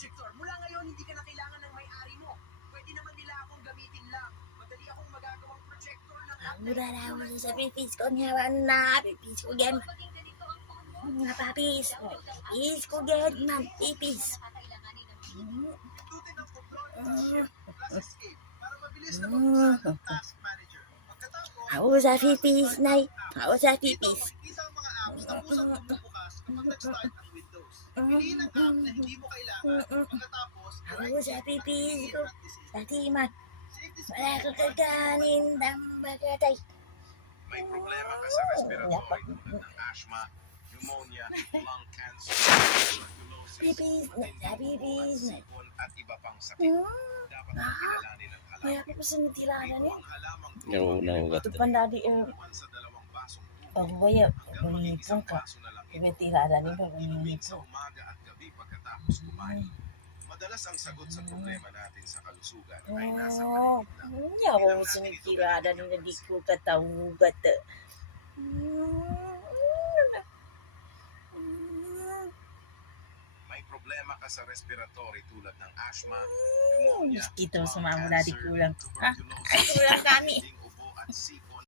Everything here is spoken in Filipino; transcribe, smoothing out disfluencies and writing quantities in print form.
projector. Mula ngayon, hindi ka na kailangan ng may-ari mo. Pwede naman nila akong gamitin lang. Madali akong magagawang projector ng Mura na ako sa pipis ko nga na. Pipis ko gan. Mga papis. Pipis ko gan man. Pipis. Pindutin ang control plus escape para mabilis na mag-usa ng task manager. Pagkatapos, Ako sa pipis, nay. Ako sa pipis. makikita ang mga apps na kusang bumubukas kapag nag-start ang Windows. Piliin ang app na hindi mo kailangan. Pagkatapos, Ako sa pipis ko. Sa timan. Wala ko kakanin ng bagatay. May problema ka sa respiratory tulad ng asthma, pneumonia, lung cancer, tuberculosis, Pipis. Sa pipis. sipon at iba pang sakit. Dapat mong kilalanin ang Kaya halaman. ako sa nitiranan Ito eh. ang halamang Oo, nahugat. Ito pa dadi tuman sa dalawang basong tubig pagubaya. hanggang maging isang Pagulipong ka. baso na lang ito. Imetiranan At ko. inumin sa umaga at gabi pagkatapos kumain. Madalas ang sagot sa problema natin sa kalusugan ay nasa Oh, paligid lang. hindi ako sa nitiranan na di ko katawugat. May problema ka sa respiratory tulad ng asthma, pneumonia, Kita mo sa lung mga cancer, dadi kulang. Ha? tuberculosis, Kulang kami. ubo at sipon.